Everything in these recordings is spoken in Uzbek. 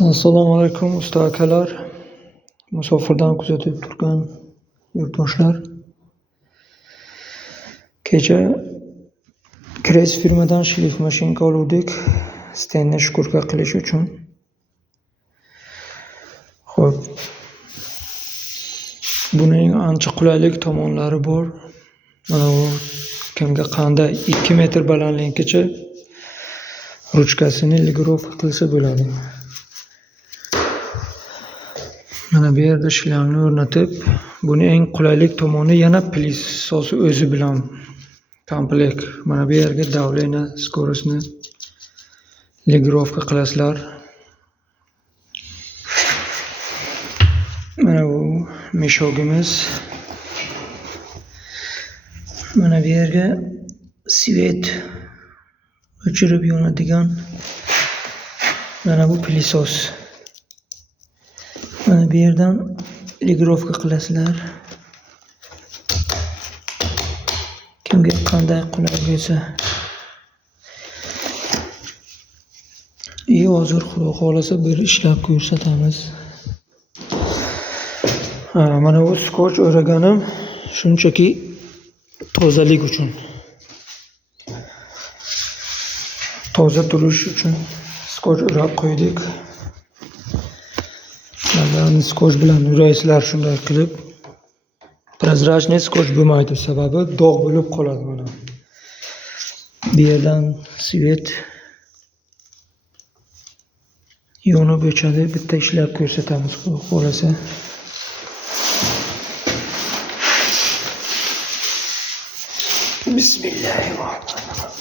Assalomu alaykum usta akalar, musofirdan kuzatib turgan yurtdoshlar. Kecha Kres firmadan shlif mashinka oluvdik, stenni shkurka qilish uchun. Xo'p, buning ancha qulaylik tomonlari bor. Mana bu kimga qanday 2 metr balandlikgacha ruchkasini ligirovka qilsa bo'ladi. Mana bu yerda shlyamni o'rnatib, buni eng qulaylik tomoni yana pilisosi o'zi bilan komplekt. Mana bu yerga davleni, skorostni ligirovka qilasizlar. Mana bu meshogimiz. Mana bu yerga svet o'chirib yonadigan mana bu pilisos. Mana bu yerdan ligirovka qilasizlar. Kimga qanday qulay bo'lsa. Hozir xudo xolasa bir ishlab ko'rsatamiz. Mana bu skotch o'raganim shunchaki tozalik uchun. Toza turish uchun skotch o'rab qo'ydik. Mana skotch bilan yuraysizlar shunday qilib. Prozrachniy skotch bo'lmaydi, sababi dog' bo'lib qoladi mana. Bu yerdan svet yonib o'chadi, bitta ishlab ko'rsatamiz xudo xolasa. Bismillahirrohmanirrohim.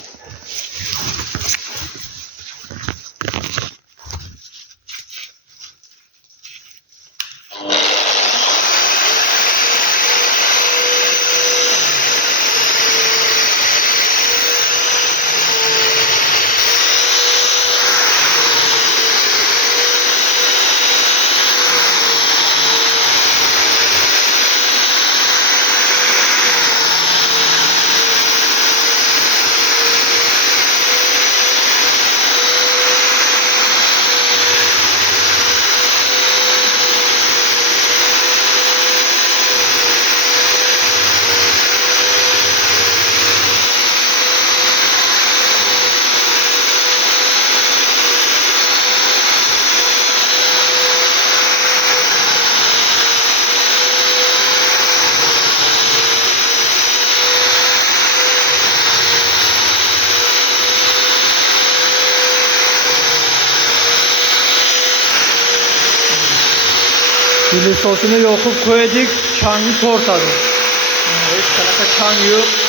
Pilisosini yoqib qo'ydik, changni tortadi. Hech qanaqa chang yo'q.